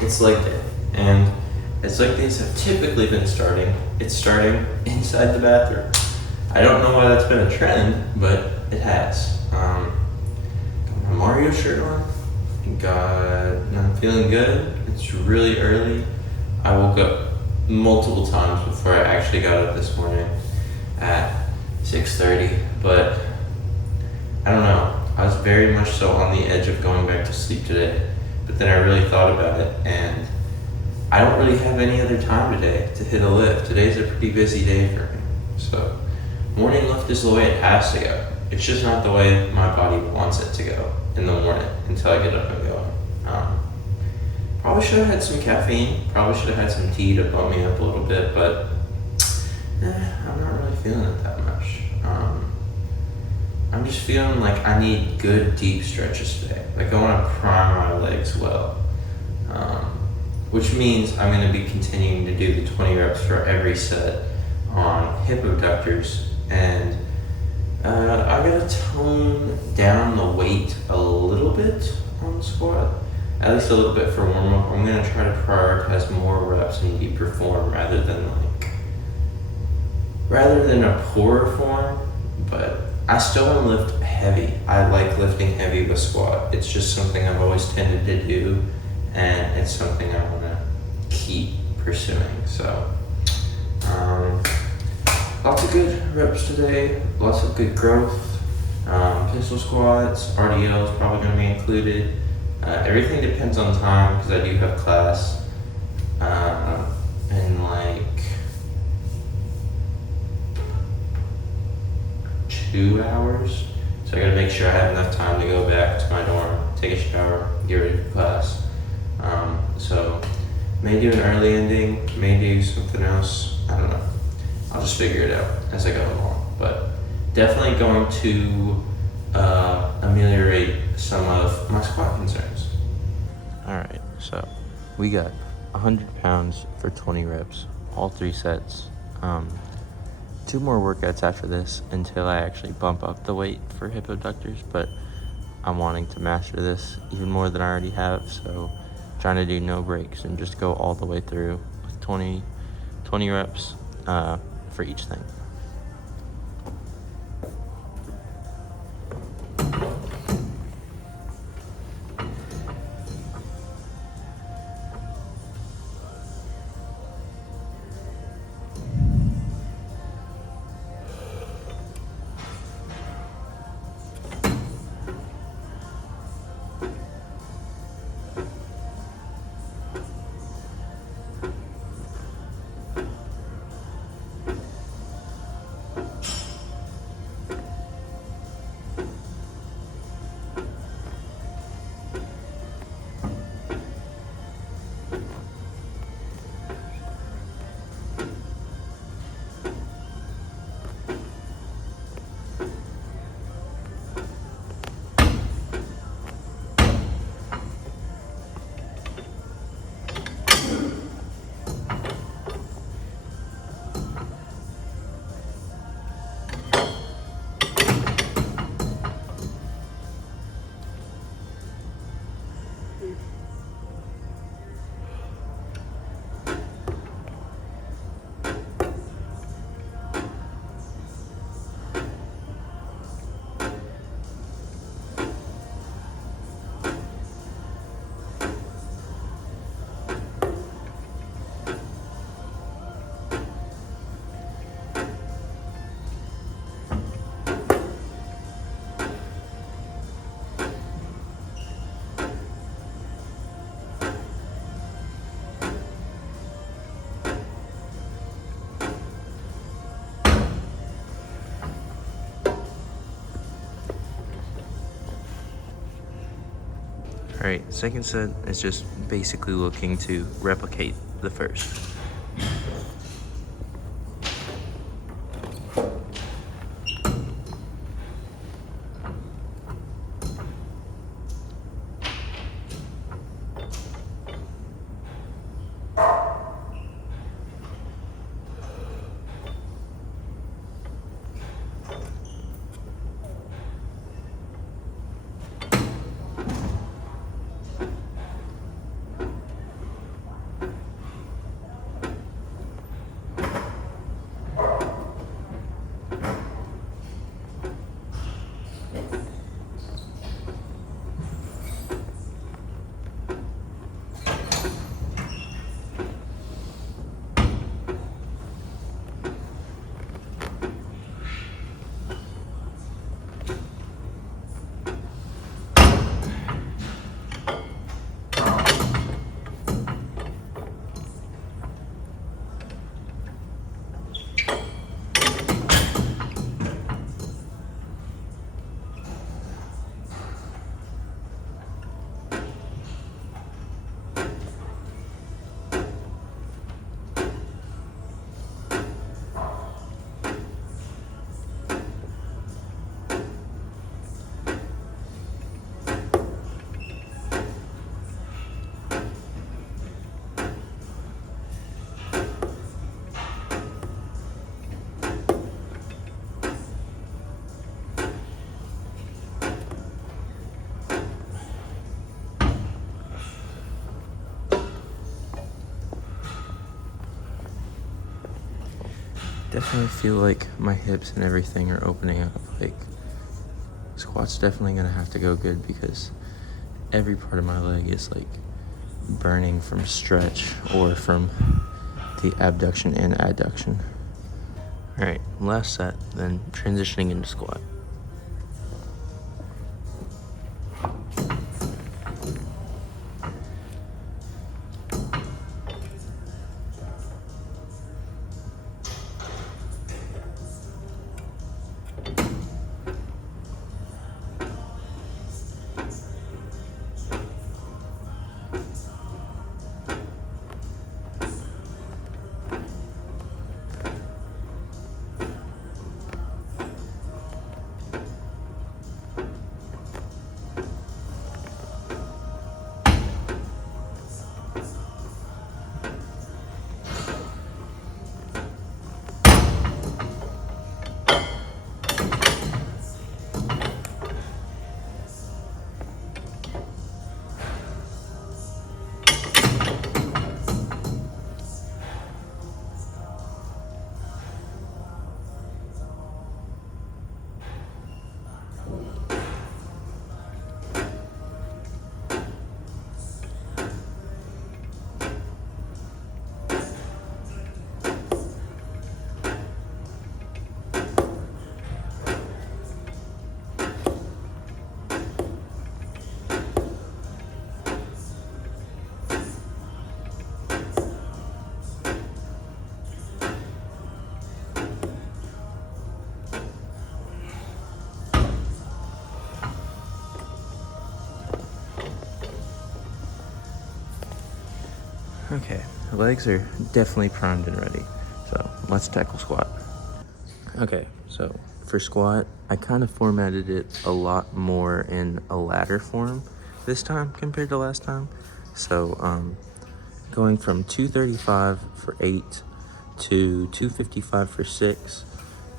it's leg day, and as leg days have typically been starting, it's starting inside the bathroom. I don't know why that's been a trend, but it has. Got my Mario shirt on, I'm feeling good. It's really early. I woke up multiple times before I actually got up this morning at 6:30, but I don't know. I was very much so on the edge of going back to sleep today, but then I really thought about it, and I don't really have any other time today to hit a lift. Today's a pretty busy day for me, so morning lift is the way it has to go. It's just not the way my body wants it to go in the morning until I get up and go. Probably should have had some caffeine, probably should have had some tea to bump me up a little bit, but I'm not really feeling it that much. I'm just feeling like I need good deep stretches today. Like I want to prime my legs well, which means I'm going to be continuing to do the 20 reps for every set on hip abductors, and I'm going to tone down the weight a little bit on the squat, at least a little bit for warm up. I'm going to try to prioritize more reps in deeper form rather than a poorer form, but I still want to lift heavy. I like lifting heavy with squat. It's just something I've always tended to do, and it's something I want to keep pursuing. So, lots of good reps today, lots of good growth. Pistol squats, RDL is probably going to be included. Everything depends on time because I do have class in like 2 hours, so I gotta make sure I have enough time to go back to my dorm, take a shower, get ready for class. So may do an early ending, may do something else, I don't know. I'll just figure it out as I go along, but definitely going to ameliorate some of my squat concerns. Alright, so we got 100 pounds for 20 reps, all 3 sets. 2 more workouts after this until I actually bump up the weight for hip abductors, but I'm wanting to master this even more than I already have, so trying to do no breaks and just go all the way through with 20 reps for each thing. Alright, second set is just basically looking to replicate the first. Definitely feel like my hips and everything are opening up. Like, squat's definitely gonna have to go good because every part of my leg is like burning from stretch or from the abduction and adduction. All right, last set, then transitioning into squat. Okay, the legs are definitely primed and ready. So let's tackle squat. Okay, so for squat, I kind of formatted it a lot more in a ladder form this time compared to last time. So going from 235 for 8 to 255 for 6,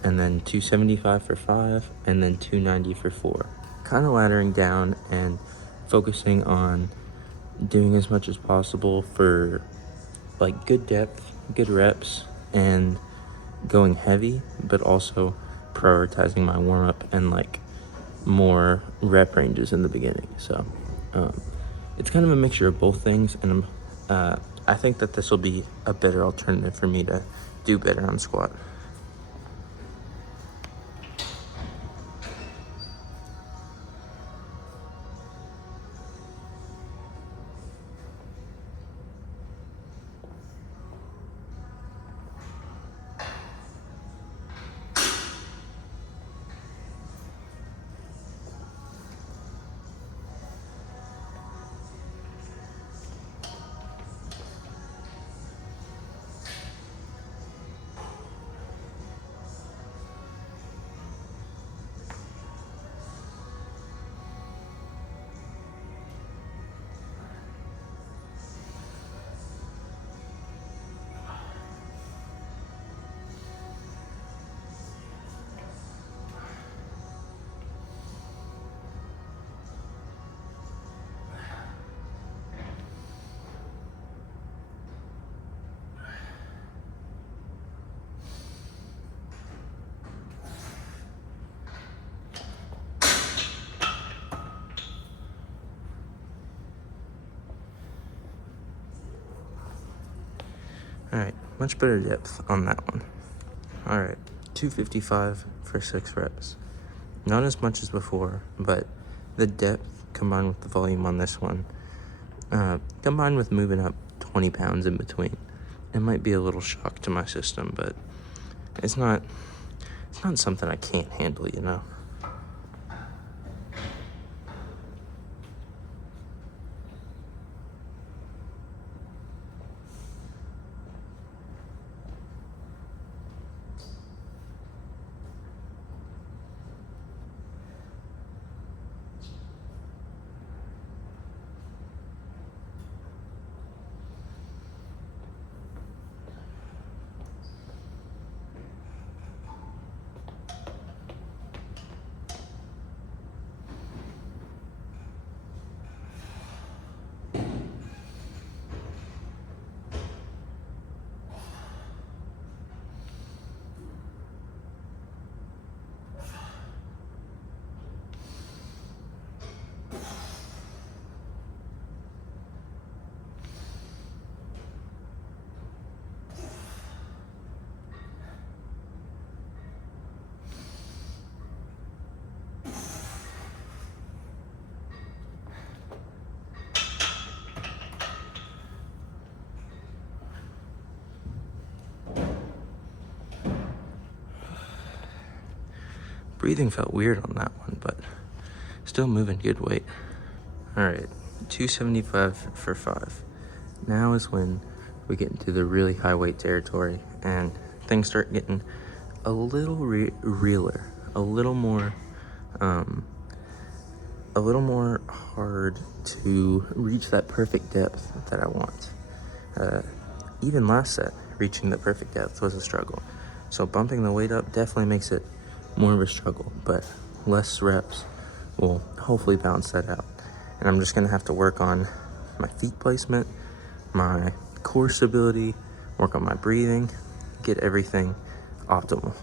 and then 275 for 5, and then 290 for 4. Kind of laddering down and focusing on doing as much as possible for like good depth, good reps, and going heavy, but also prioritizing my warm-up and like more rep ranges in the beginning. So it's kind of a mixture of both things, and I think that this will be a better alternative for me to do better on squat. All right, much better depth on that one. All right, 255 for 6 reps. Not as much as before, but the depth combined with the volume on this one, combined with moving up 20 pounds in between, it might be a little shock to my system, but it's not something I can't handle, you know? Breathing felt weird on that one, but still moving good weight. All right, 275 for 5. Now is when we get into the really high weight territory and things start getting a little realer, a little more hard to reach that perfect depth that I want. Even last set, reaching the perfect depth was a struggle. So bumping the weight up definitely makes it more of a struggle, but less reps will hopefully balance that out. And I'm just gonna have to work on my feet placement, my core stability, work on my breathing, get everything optimal.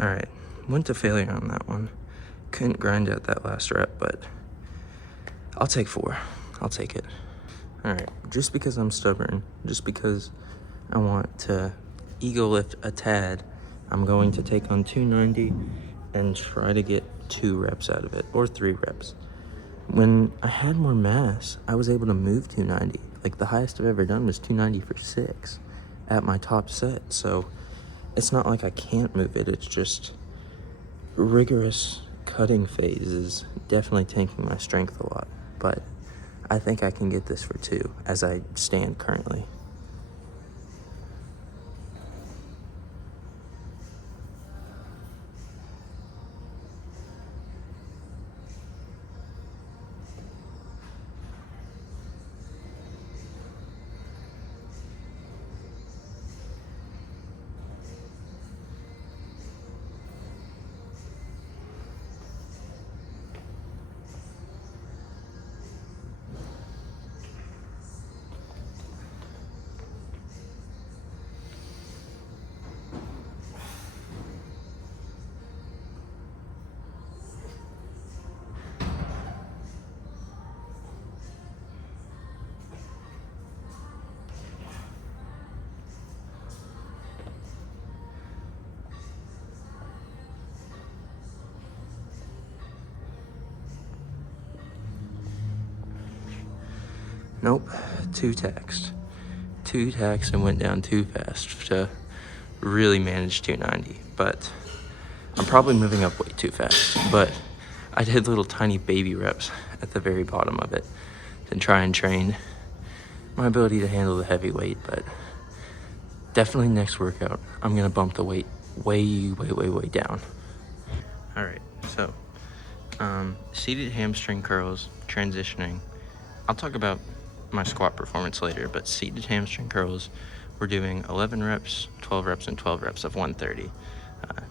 All right, went to failure on that one. Couldn't grind out that last rep, but I'll take 4. I'll take it. All right, just because I'm stubborn, just because I want to ego lift a tad, I'm going to take on 290 and try to get 2 reps out of it, or 3 reps. When I had more mass, I was able to move 290. Like the highest I've ever done was 290 for 6 at my top set. So it's not like I can't move it, it's just rigorous cutting phase is definitely tanking my strength a lot. But I think I can get this for 2 as I stand currently. Nope, 2 taxed. 2 taxed and went down too fast to really manage 290. But I'm probably moving up way too fast. But I did little tiny baby reps at the very bottom of it to try and train my ability to handle the heavy weight. But definitely next workout, I'm gonna bump the weight way down. All right, so seated hamstring curls, transitioning. I'll talk about my squat performance later, but seated hamstring curls, we're doing 11 reps, 12 reps, and 12 reps of 130.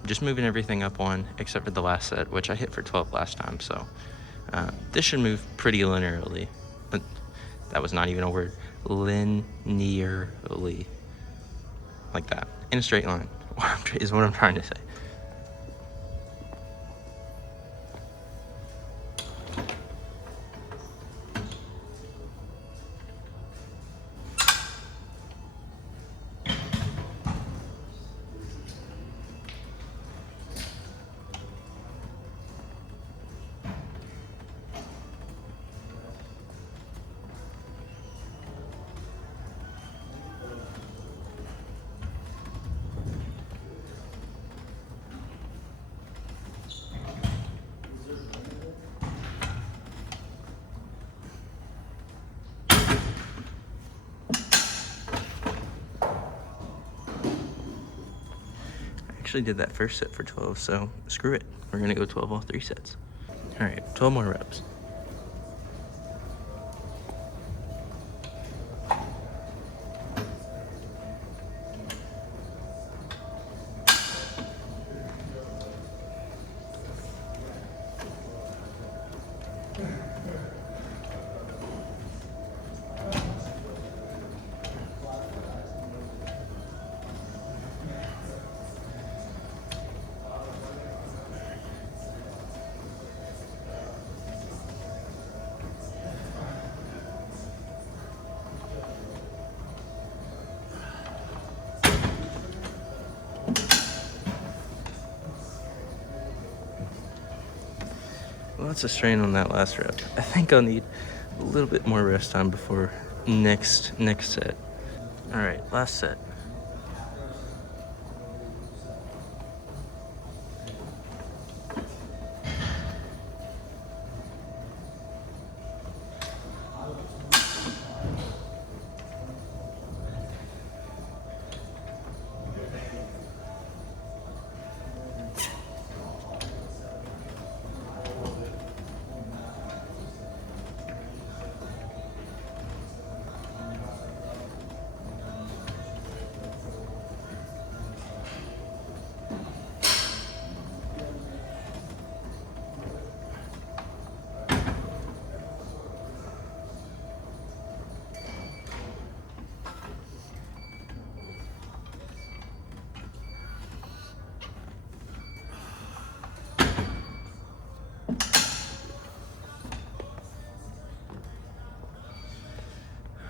Just moving everything up 1, except for the last set, which I hit for 12 last time, so this should move pretty linearly. But that was not even a word. Linearly. Like that. In a straight line, is what I'm trying to say. actually did that first set for 12, so screw it. We're gonna go 12 all 3 sets. All right, 12 more reps. Lots of strain on that last rep. I think I'll need a little bit more rest time before next set. All right, last set.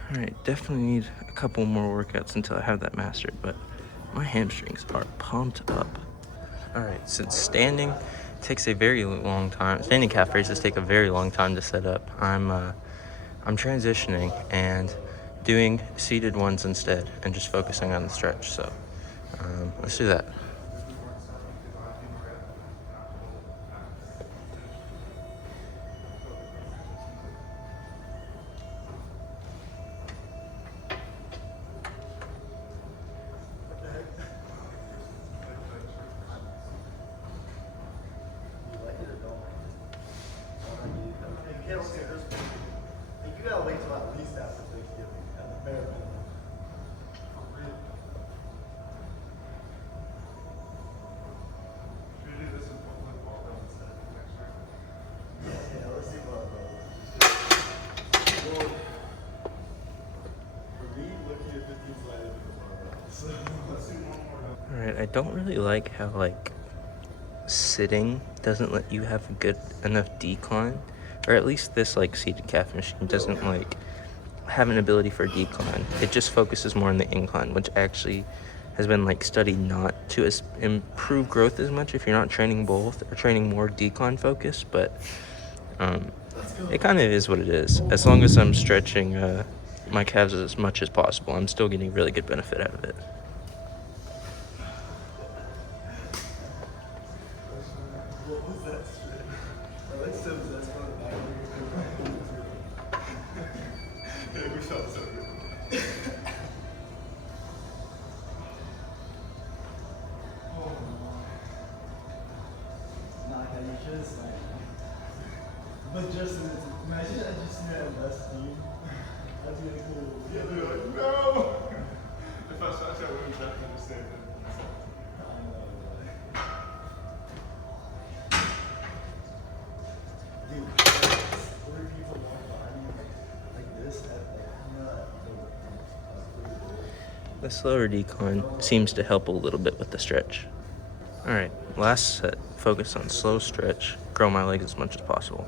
All right, definitely need a couple more workouts until I have that mastered, but my hamstrings are pumped up. All right, since standing takes a very long time, standing calf raises take a very long time to set up, I'm transitioning and doing seated ones instead and just focusing on the stretch. So let's do that. You gotta wait till at least after Thanksgiving, at the bare minimum. Should we do this in football instead next week? Yeah, let's see what well, for me, looking at 15 slides so let's do one more. All right, I don't really like how sitting doesn't let you have a good enough decline, or at least this seated calf machine doesn't have an ability for decline. It just focuses more on the incline, which actually has been studied not to improve growth as much if you're not training both or training more decline focus, but it kind of is what it is. As long as I'm stretching my calves as much as possible, I'm still getting really good benefit out of it. What was that shit? Alex says that's not a bad yeah, we felt so good. Oh nah, you should have signed. But just imagine I just had less team. That'd be really cool. Yeah, they're like, no! If I shot you, I wouldn't try to understand it. Dude, 4 people walk by me like this at The slower decline seems to help a little bit with the stretch. All right, last set, focus on slow stretch, grow my legs as much as possible.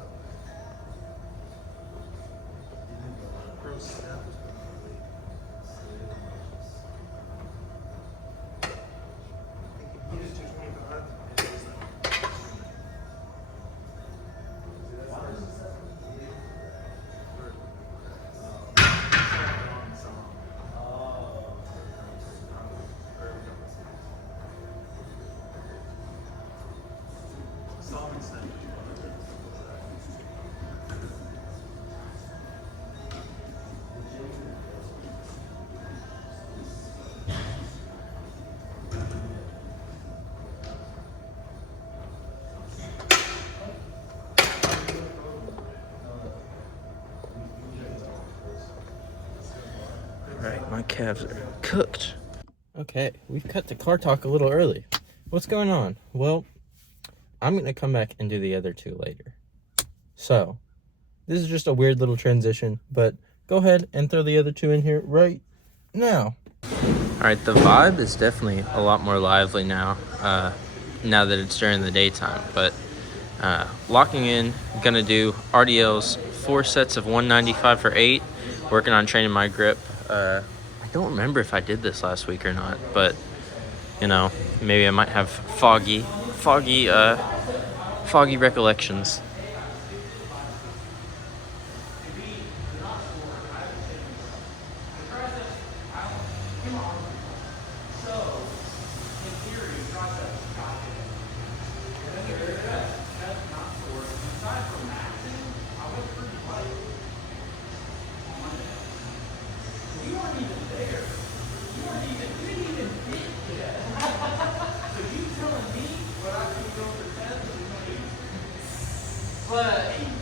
calves are cooked. Okay, we've cut the car talk a little early. What's going on? Well, I'm going to come back and do the other two later. So, this is just a weird little transition, but go ahead and throw the other two in here right now. All right, the vibe is definitely a lot more lively now, now that it's during the daytime. But locking in, gonna do RDLs, 4 sets of 195 for 8, working on training my grip. I don't remember if I did this last week or not, but you know, maybe I might have foggy recollections. But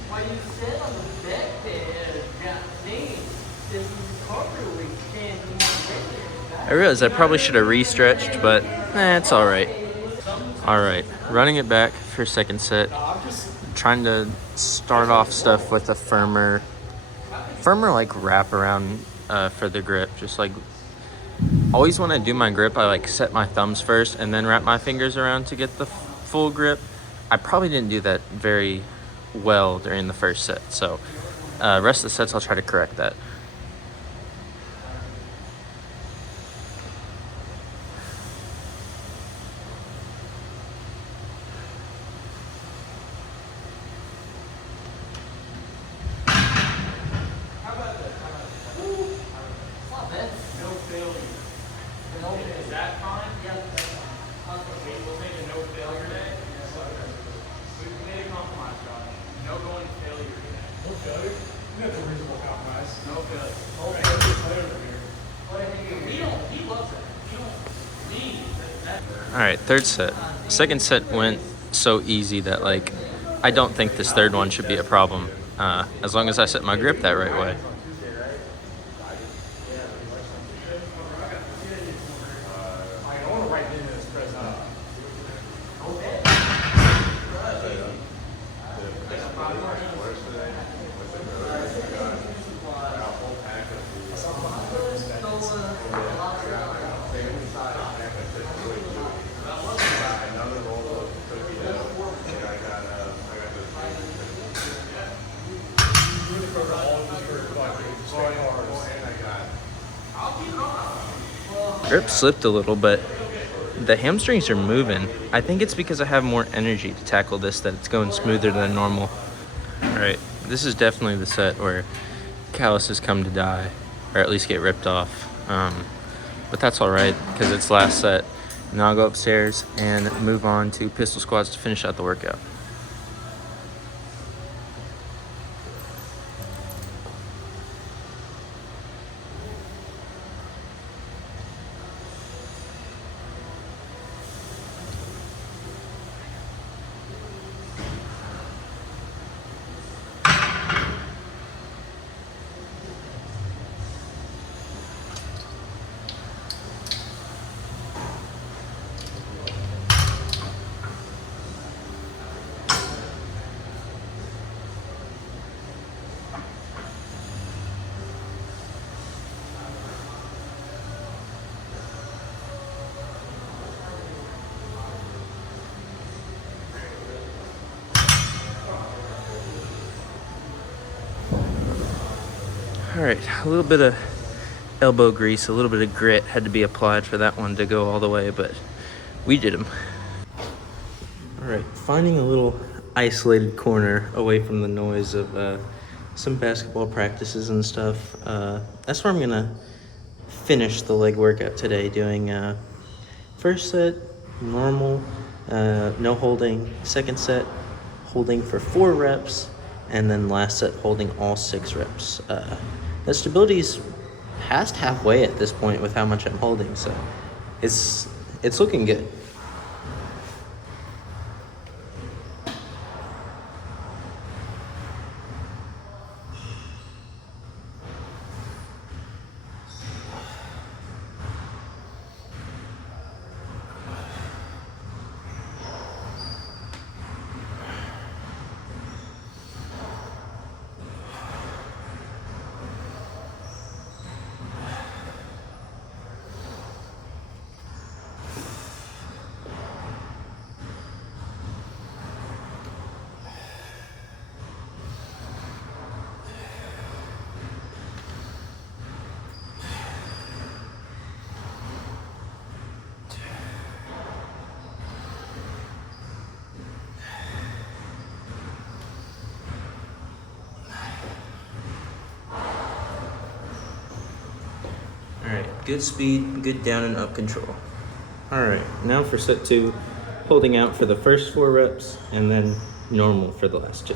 when you sit on the deck there, got things, this recovery can I realized I probably should have re-stretched, but it's all right. All right, running it back for second set. Trying to start off stuff with a firmer like wrap around for the grip. Just like always when I do my grip, I like set my thumbs first and then wrap my fingers around to get the full grip. I probably didn't do that very well during the first set, so rest of the sets I'll try to correct that. All right, third set. Second set went so easy that like I don't think this third one should be a problem, as long as I set my grip that right way. Grip slipped a little, but the hamstrings are moving. I think it's because I have more energy to tackle this that it's going smoother than normal. All right, this is definitely the set where calluses come to die, or at least get ripped off. But that's all right, because it's last set. Now I'll go upstairs and move on to pistol squats to finish out the workout. All right, a little bit of elbow grease, a little bit of grit had to be applied for that one to go all the way, but we did them. All right, finding a little isolated corner away from the noise of some basketball practices and stuff. That's where I'm gonna finish the leg workout today, doing first set, normal, no holding, second set, holding for 4 reps, and then last set holding all 6 reps. The stability's past halfway at this point with how much I'm holding, so it's looking good. Good speed, good down and up control. All right, now for set 2, holding out for the first 4 reps and then normal for the last 2.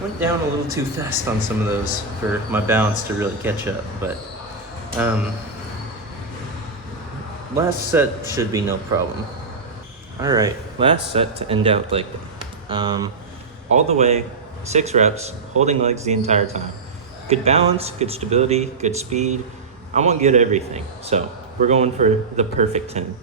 Went down a little too fast on some of those for my balance to really catch up, but last set should be no problem. All right, last set to end out like all the way, 6 reps, holding legs the entire time. Good balance, good stability, good speed. I want good everything, so we're going for the perfect 10.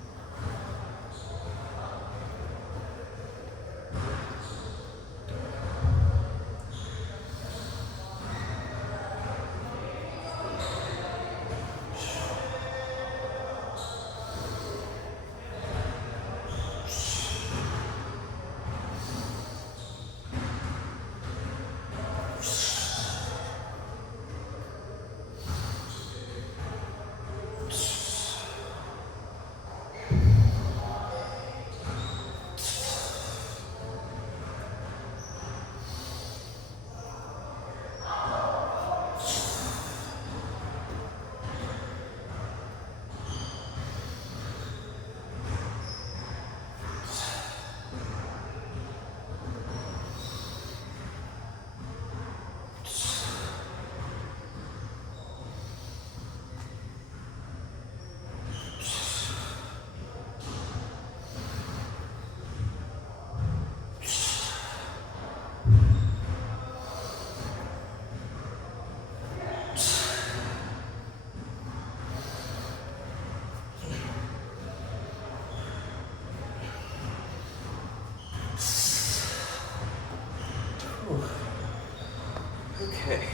Okay.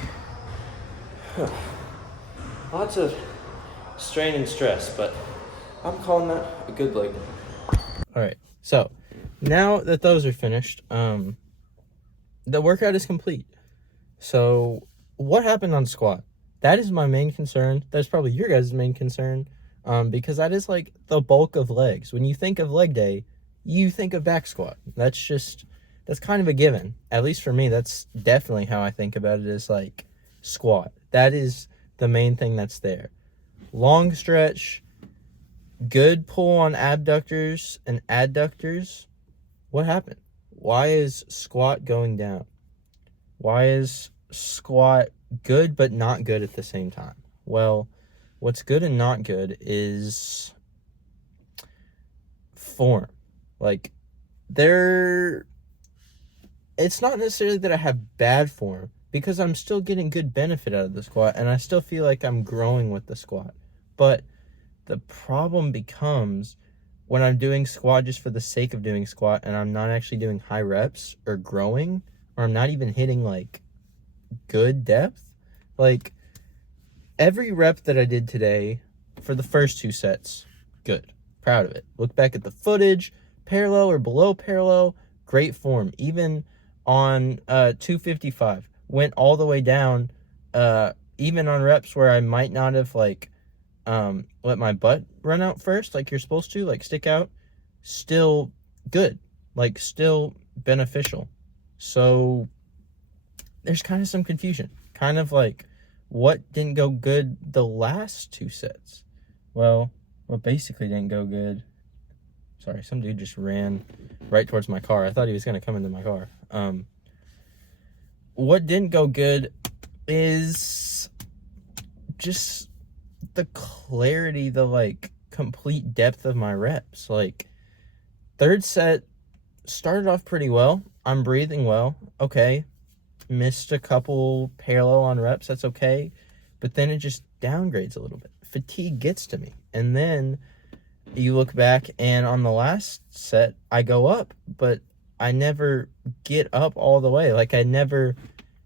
Lots of strain and stress, but I'm calling that a good leg day. All right, so now that those are finished, the workout is complete. So what happened on squat? That is my main concern. That's probably your guys' main concern, because that is like the bulk of legs. When you think of leg day, you think of back squat. That's kind of a given. At least for me, that's definitely how I think about it, is like squat. That is the main thing that's there. Long stretch, good pull on abductors and adductors. What happened? Why is squat going down? Why is squat good but not good at the same time? Well, what's good and not good is form. Like, it's not necessarily that I have bad form, because I'm still getting good benefit out of the squat, and I still feel like I'm growing with the squat. But the problem becomes when I'm doing squat just for the sake of doing squat, and I'm not actually doing high reps or growing, or I'm not even hitting like good depth. Like, every rep that I did today for the first 2 sets, good, proud of it. Look back at the footage, parallel or below parallel, great form. Even on 255, went all the way down, even on reps where I might not have like let my butt run out first, like you're supposed to, like stick out, still good, like still beneficial. So there's kind of some confusion. Kind of like, what didn't go good the last 2 sets? Well, what basically didn't go good... Sorry, some dude just ran right towards my car. I thought he was going to come into my car. What didn't go good is just the clarity, the, like, complete depth of my reps. Like, 3rd set started off pretty well. I'm breathing well. Okay. Missed a couple parallel on reps. That's okay. But then it just downgrades a little bit. Fatigue gets to me. And then you look back, and on the last set, I go up, but I never get up all the way. Like, I never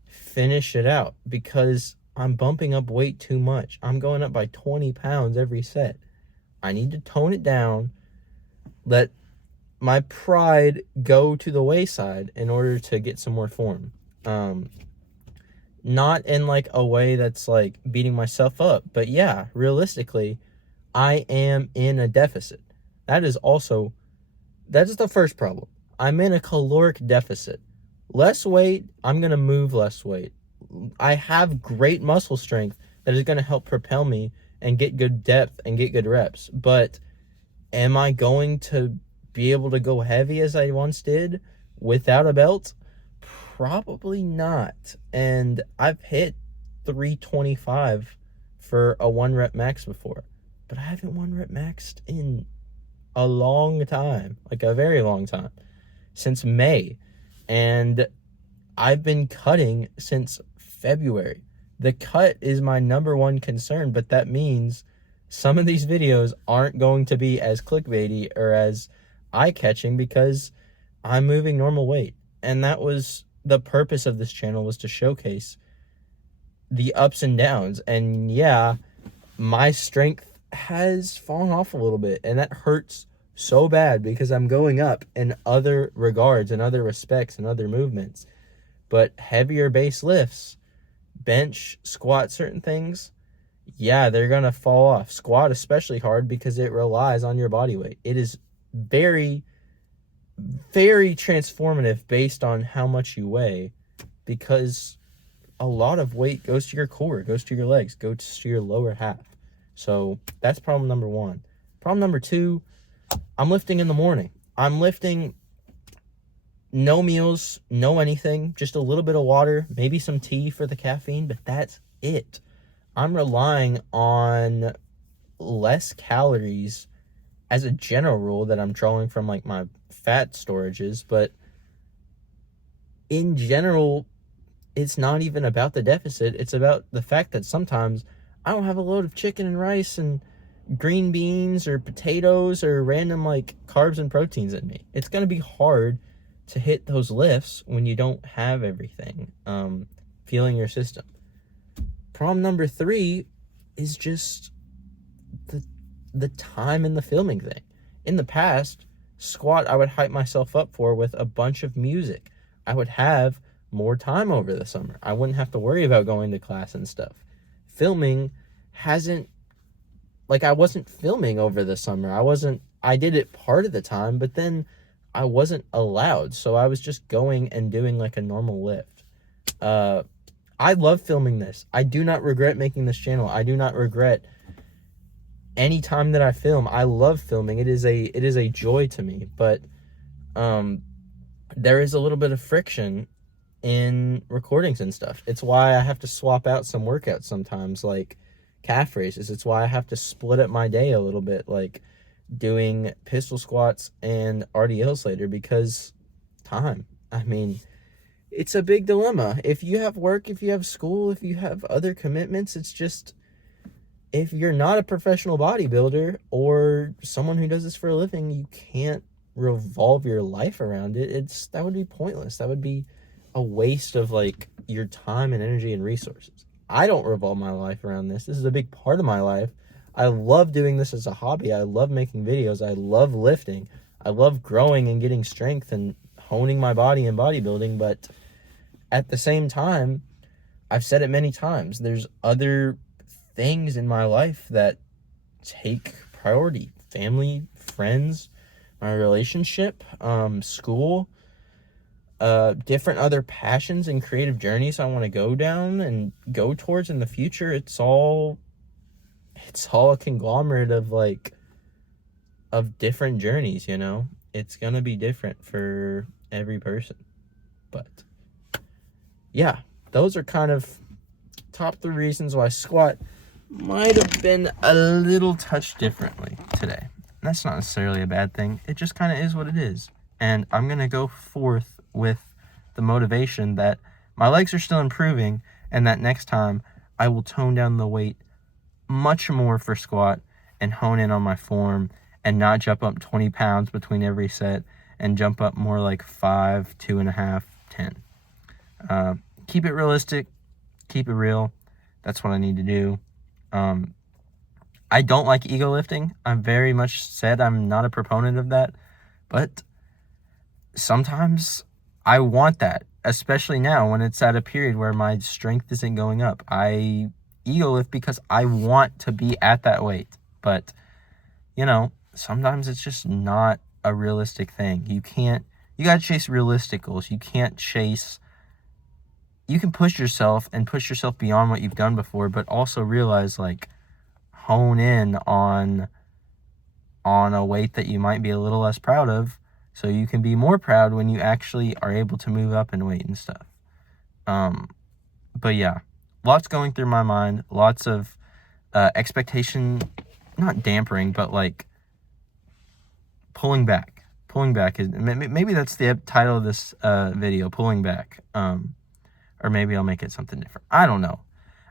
finish it out because I'm bumping up weight too much. I'm going up by 20 pounds every set. I need to tone it down, let my pride go to the wayside in order to get some more form. Not in like a way that's like beating myself up, but yeah, realistically, I am in a deficit. That is the first problem. I'm in a caloric deficit. Less weight, I'm going to move less weight. I have great muscle strength that is going to help propel me and get good depth and get good reps. But am I going to be able to go heavy as I once did without a belt? Probably not. And I've hit 325 for a 1 rep max before, but I haven't 1 rep maxed in a long time, like a very long time, since May. And I've been cutting since February. The cut is my number one concern, but that means some of these videos aren't going to be as clickbaity or as eye-catching because I'm moving normal weight. And that was the purpose of this channel, was to showcase the ups and downs. And yeah, my strength has fallen off a little bit, and that hurts so bad because I'm going up in other regards, in other respects, and other movements. But heavier base lifts, bench, squat, certain things, yeah, they're going to fall off. Squat especially hard because it relies on your body weight. It is very, very transformative based on how much you weigh, because a lot of weight goes to your core, goes to your legs, goes to your lower half. So that's problem number 1. Problem number 2, I'm lifting in the morning. I'm lifting no meals, no anything, just a little bit of water, maybe some tea for the caffeine, but that's it. I'm relying on less calories as a general rule that I'm drawing from like my fat storages, but in general, it's not even about the deficit. It's about the fact that sometimes I don't have a load of chicken and rice and green beans or potatoes or random like carbs and proteins in me. It's going to be hard to hit those lifts when you don't have everything feeling your system. Problem number 3 is just the time and the filming thing. In the past, squat I would hype myself up for with a bunch of music. I would have more time over the summer. I wouldn't have to worry about going to class and stuff. Filming hasn't, like, I wasn't filming over the summer. I did it part of the time, but then I wasn't allowed. So I was just going and doing like a normal lift. I love filming this. I do not regret making this channel. I do not regret any time that I film. I love filming. It is a joy to me, but there is a little bit of friction in recordings and stuff. It's why I have to swap out some workouts sometimes, like calf raises. It's why I have to split up my day a little bit, like doing pistol squats and RDLs later, because time. I mean, it's a big dilemma. If you have work, if you have school, if you have other commitments, it's just, if you're not a professional bodybuilder or someone who does this for a living, you can't revolve your life around it. That would be pointless. That would be a waste of like your time and energy and resources. I don't revolve my life around this. This is a big part of my life. I love doing this as a hobby. I love making videos. I love lifting. I love growing and getting strength and honing my body in bodybuilding. But at the same time, I've said it many times, there's other things in my life that take priority. Family, friends, my relationship, school, different other passions and creative journeys I want to go down and go towards in the future. It's all a conglomerate of of different journeys, you know. It's gonna be different for every person. But yeah, those are kind of top 3 reasons why squat might have been a little touch differently today. And that's not necessarily a bad thing. It just kind of is what it is. And I'm going to go forth with the motivation that my legs are still improving, and that next time I will tone down the weight much more for squat and hone in on my form and not jump up 20 pounds between every set and jump up more like 5, 2.5, 10. Keep it realistic. Keep it real. That's what I need to do. I don't like ego lifting. I'm very much said I'm not a proponent of that, but sometimes I want that, especially now when it's at a period where my strength isn't going up. I ego lift because I want to be at that weight, but you know, sometimes it's just not a realistic thing. You gotta chase realistic goals. You can push yourself beyond what you've done before, but also realize, hone in on a weight that you might be a little less proud of, so you can be more proud when you actually are able to move up in weight and stuff. But yeah, lots going through my mind, lots of expectation, not dampering, but pulling back. Pulling back is maybe that's the title of this video, pulling back. Or maybe I'll make it something different. I don't know.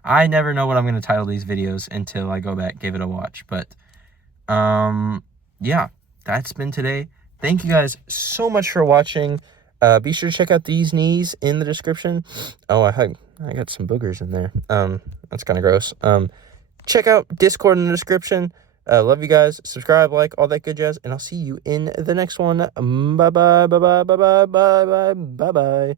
I never know what I'm going to title these videos until I go back, give it a watch. But, yeah, that's been today. Thank you guys so much for watching. Be sure to check out these knees in the description. Oh, I got some boogers in there. That's kind of gross. Check out Discord in the description. Love you guys. Subscribe, like, all that good jazz. And I'll see you in the next one. Bye-bye, bye-bye, bye-bye, bye-bye, bye-bye.